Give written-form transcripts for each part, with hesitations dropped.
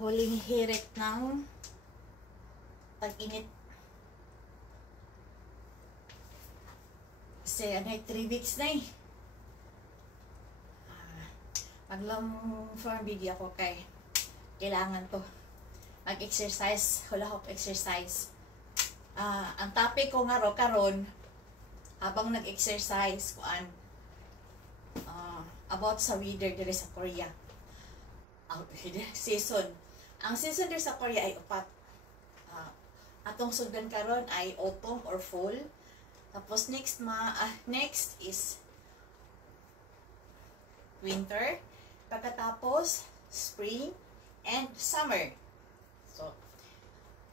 huling hirit ng tag-init. Kasi ano, 3 weeks na eh. Mag-long form video ako kay kailangan to. Mag-exercise, hula hoop exercise. Ang topic ko nga ro karon habang nag-exercise kuan about sa weather diri sa Korea. Season. Ang season diri sa Korea ay upat. Atong sugdan karon ay autumn or fall. Tapos next is winter. Pagkatapos spring and summer. So,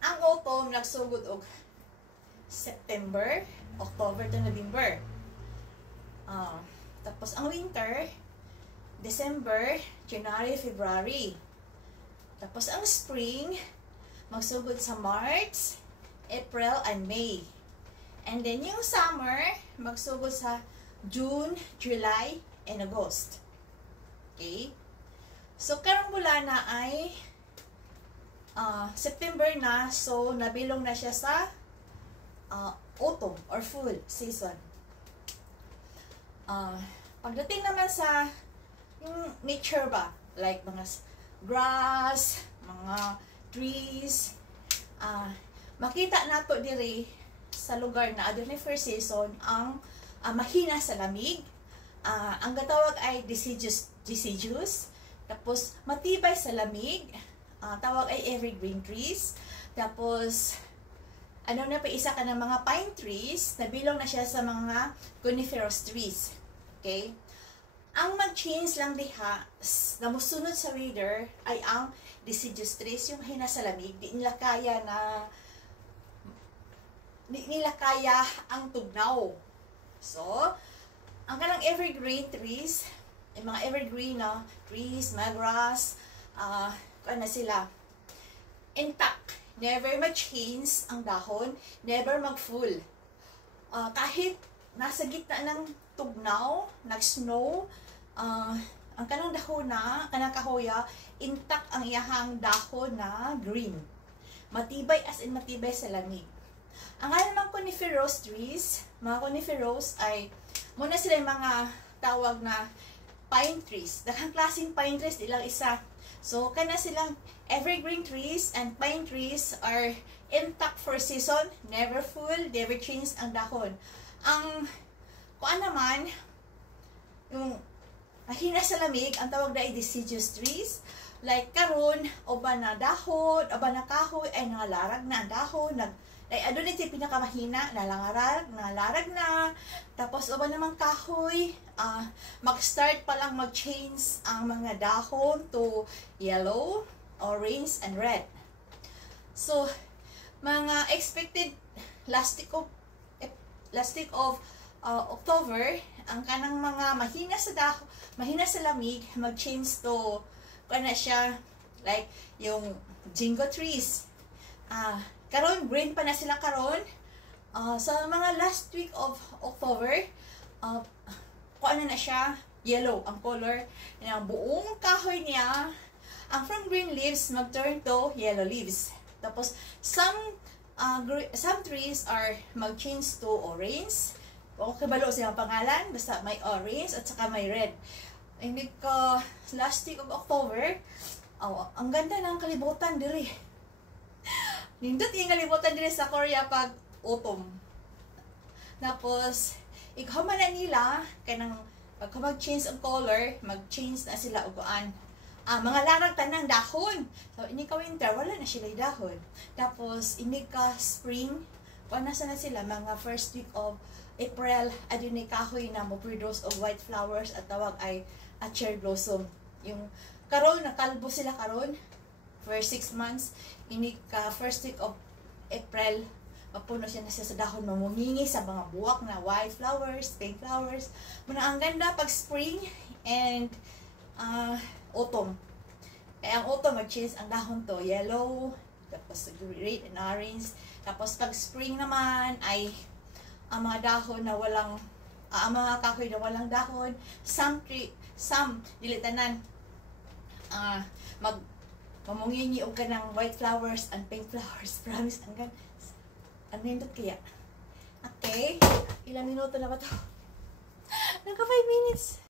ang autumn nagsugod og September, October to November. Tapos ang winter, December, January, February. Tapos ang spring, magsugod sa March, April, and May. And then yung summer, magsugod sa June, July, and August. Okay? So, karong bulana ay September na, so nabilong na siya sa autumn or fall season. Pagdating naman sa yung nature ba, like mga grass, mga trees, makita nato diri sa lugar na adunay first season ang mahina sa lamig. Ang gatawag ay deciduous. Tapos matibay sa lamig. Tawag ay evergreen trees. Tapos ano na pa isa ka ng mga pine trees, nabilong na siya sa mga coniferous trees. Okay? Ang mag-change lang diha na musunod sa weather ay ang deciduous trees, yung hina sa lamig, di nila kaya ang tugnaw. So, ang kanang evergreen trees, yung mga evergreen na trees, mga grass, ano sila, intact. Never mag-change ang dahon, never mag-full. Kahit nasa gitna ng tugnaw, nag-snow, ang kanang dahon na, kanang kahoya, intact ang iyahang dahon na green. Matibay as in matibay sa lamig. Ang mga coniferous trees, mga coniferous ay, muna sila yung mga tawag na pine trees. Daghang klaseng pine trees, ilang isa. So, kana silang evergreen trees and pine trees are intact for season, never full, never change ang dahon. Ang kuan naman, yung mahina sa lamig, ang tawag na ay deciduous trees. Like karon, oba na dahon, oba na kahoy, ay nangalarag na ang dahon, adun ito yung pinakamahina, nalarag na, tapos oba namang kahoy, mag-start pa lang mag-change ang mga dahon to yellow, orange, and red. So, mga expected last week of October, ang kanang mga mahina sa lamig, mag-change to, na siya, like, yung jingo trees. Karon, green pa na sila karon. Sa mga last week of October, kuan na siya, yellow ang color. Ang buong kahoy niya, ang from green leaves, mag-turn to yellow leaves. Tapos, some trees are mag-change to orange. Okay, balo silang pangalan, basta may orange at saka may red. Hindi ka, last week of October, ang ganda ng kalibutan diri. Nindot yung kalibutan diri sa Korea pag autumn. Tapos, ikaw man na nila, kanang pag mag-change ang color, mag-change na sila uguan. Mga larang tanang dahon. So, ini ka winter, wala na sila dahon. Tapos, ini ka spring, wala na sila, mga first week of April, adun kahoy na mo-produce of white flowers at tawag ay a cherry blossom. Yung karon, nakalbo sila karon for 6 months. Ini ka first week of April, mapuno siya na siya sa dahon, mamungingi sa mga buwak na white flowers, pink flowers. Muna ang ganda pag spring and autumn. Kaya ang autumn mag-change ang dahon to yellow, tapos red and orange. Tapos pag spring naman ay ang mga dahon na walang ang mga kahoy na walang dahon, some dili tanan Mamungingi og ka ng white flowers and pink flowers. Promise, hanggang ang nindot kaya. Okay, ilang minuto na ba to? Naka 5 minutes.